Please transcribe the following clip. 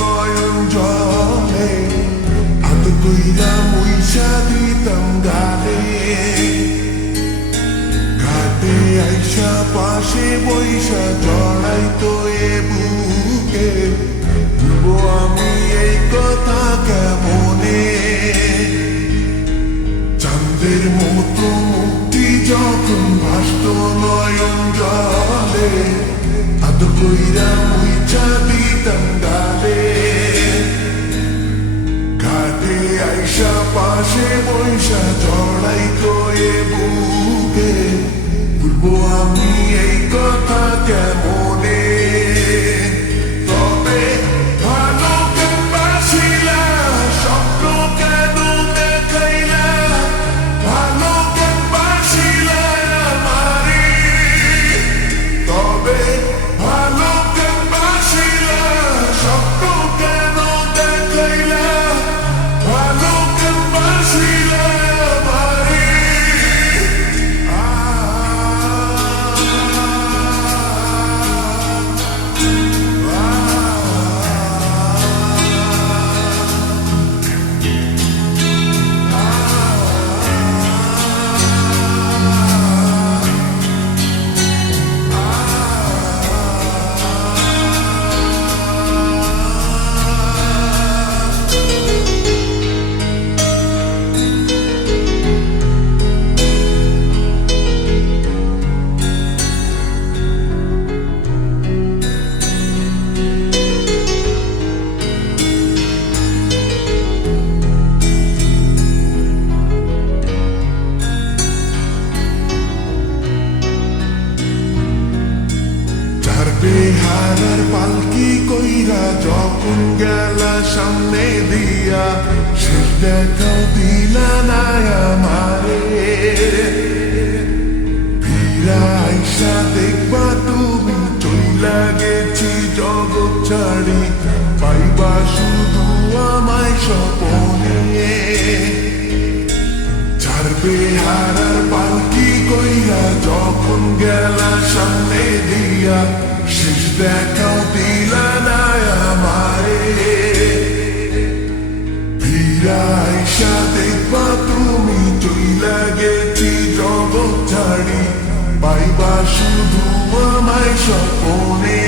নয়ন জলে আত কইরা মুইসা দিতাম গালে ঘাটে আইসা পাশে বৈশা জড়াইতো এ বুকে ভুলবো আমি এই কথা কেমনে চাঁদের মতো মুক্তি যখন ভাসত নয়ন জলে আত কইরা মুইসা দিতাম গালে ঘাটে আইসা পাশে বৈশা জড়াইতো এ বুকে ভুলবো আমি এই কথা কেমনে তবে ভালো কেন বাসিলা স্বপ্ন কেন দেখাইলা ভালো কেন বাসিলা আমারে তবে ভালো কেন বাসিলা স্বপ্ন কেন দেখাইলা ভালো কেন বাসিলা আমারে বেহারার পালকি কইরা যখন গেলা সামনে দিয়া শেষ দেখাও দিলা না আমারে ফিরা আইসা দেখবা তুমি চইলা গেছি জগৎ ছাড়ি পাইবা শুধু আমায় স্বপনে ছাড়বে হারার পালকি কইরা যখন গেলা সামনে দিয়া শেষ দেখাও দিলা না আমারে ফিরা আইসা দেখবা তুমি চইলা গেছি জগৎ ছাড়ি পাইবা শুধু আমায় স্বপনে